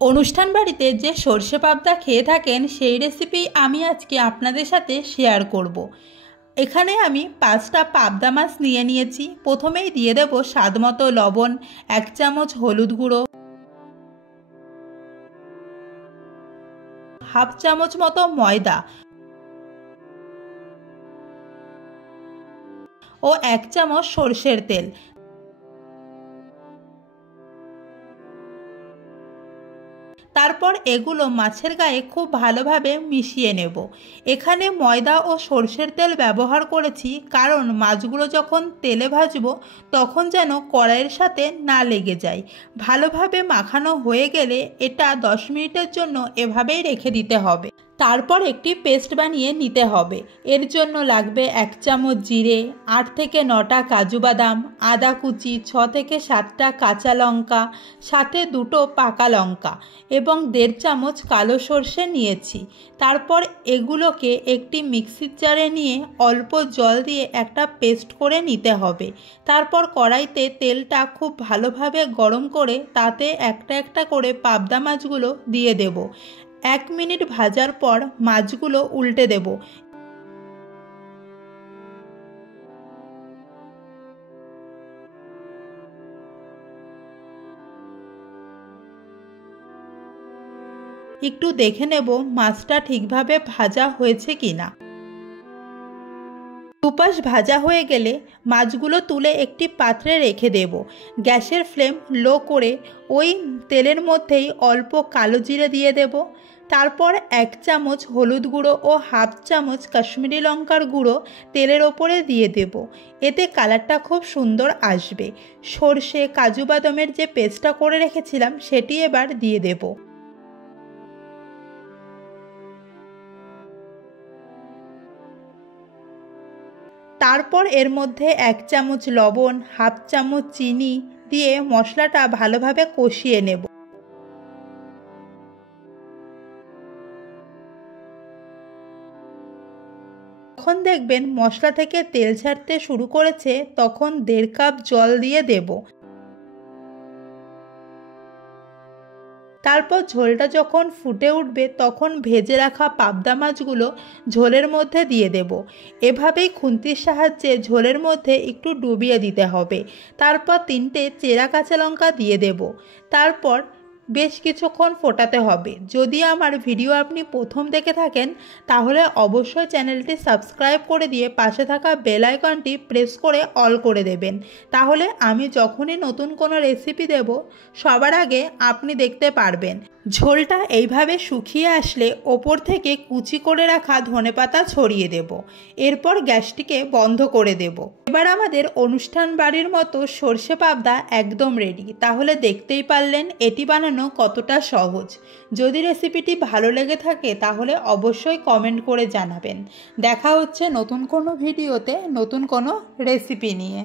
অনুষ্ঠান বাড়িতে যে সর্ষে পাবদা খেয়ে থাকেন সেই রেসিপি আমি আজকে আপনাদের সাথে শেয়ার করব। এখানে আমি 5টা পাবদা মাছ নিয়ে নিয়েছি। প্রথমেই দিয়ে দেব স্বাদমতো লবণ, 1 চামচ হলুদ গুঁড়ো, হাফ চামচ মতো ময়দা ও 1 চামচ সরষের তেল। তারপর এগুলো মাছের গায়ে খুব ভালোভাবে মিশিয়ে নেব। এখানে ময়দা ও সরষের তেল ব্যবহার করেছি কারণ মাছগুলো যখন তেলে ভাজবো তখন যেন কড়াইয়ের সাথে না লেগে যায়। ভালোভাবে মাখানো হয়ে গেলে এটা 10 মিনিটের জন্য এভাবেই রেখে দিতে হবে। তারপর একটি পেস্ট বানিয়ে নিতে হবে। এর জন্য লাগবে 1 চামচ জিরে, 8 থেকে 9টা কাজু বাদাম, আদা কুচি, 6 থেকে 7টা কাঁচা লঙ্কা, সাথে 2টো পাকা লঙ্কা এবং 1.5 চামচ কালো সর্ষে নিয়েছি। তারপর এগুলোকে একটি মিক্সির জারে নিয়ে অল্প জল দিয়ে একটা পেস্ট করে নিতে হবে। তারপর কড়াইতে তেলটা খুব ভালোভাবে গরম করে তাতে একটা একটা করে পাবদা মাছগুলো দিয়ে দেব। 1 মিনিট ভাজার পর মাছগুলো উল্টে দেব। একটু দেখে নেব মাছটা ঠিকভাবে ভাজা হয়েছে কিনা। দুপাশ ভাজা হয়ে গেলে মাছগুলো তুলে একটি পাত্রে রেখে দেব। গ্যাসের ফ্লেম লো করে ওই তেলের মধ্যেই অল্প কালো জিরে দিয়ে দেব। তারপর 1 চামচ হলুদ গুঁড়ো ও হাফ চামচ কাশ্মীরি লঙ্কার গুঁড়ো তেলের ওপরে দিয়ে দেব। এতে কালারটা খুব সুন্দর আসবে। সর্ষে কাজু বাদামের যে পেস্টটা করে রেখেছিলাম সেটি এবার দিয়ে দেব। তারপর এর মধ্যে 1 চামচ লবণ, হাফ চামচ চিনি দিয়ে মশলাটা ভালোভাবে কষিয়ে নেব। যখন দেখবেন মশলা থেকে তেল ছাড়তে শুরু করেছে তখন 1.5 কাপ জল দিয়ে দেব। তারপর ঝোলটা যখন ফুটে উঠবে তখন ভেজে রাখা পাবদা মাছগুলো ঝোলের মধ্যে দিয়ে দেব। এভাবেই খুন্তির সাহায্যে ঝোলের মধ্যে একটু ডুবিয়ে দিতে হবে। তারপর 3টে চেরা কাঁচা লঙ্কা দিয়ে দেব। তারপর বেশ কিছুক্ষণ ফোটাতে হবে। যদি আমার ভিডিও আপনি প্রথম দেখে থাকেন তাহলে অবশ্যই চ্যানেলটি সাবস্ক্রাইব করে দিয়ে পাশে থাকা বেল আইকনটি প্রেস করে অল করে দেবেন। তাহলে আমি যখনই নতুন কোনো রেসিপি দেব সবার আগে আপনি দেখতে পারবেন। ঝোলটা এইভাবে শুকিয়ে আসলে ওপর থেকে কুচি করে রাখা ধনেপাতা ছড়িয়ে দেব। এরপর গ্যাসটিকে বন্ধ করে দেব। এবার আমাদের অনুষ্ঠান বাড়ির মতো সর্ষে পাবদা একদম রেডি। তাহলে দেখতেই পারলেন এটি বানানো কতটা সহজ। যদি রেসিপিটি ভালো লেগে থাকে তাহলে অবশ্যই কমেন্ট করে জানাবেন। দেখা হচ্ছে নতুন কোনো ভিডিওতে নতুন কোনো রেসিপি নিয়ে।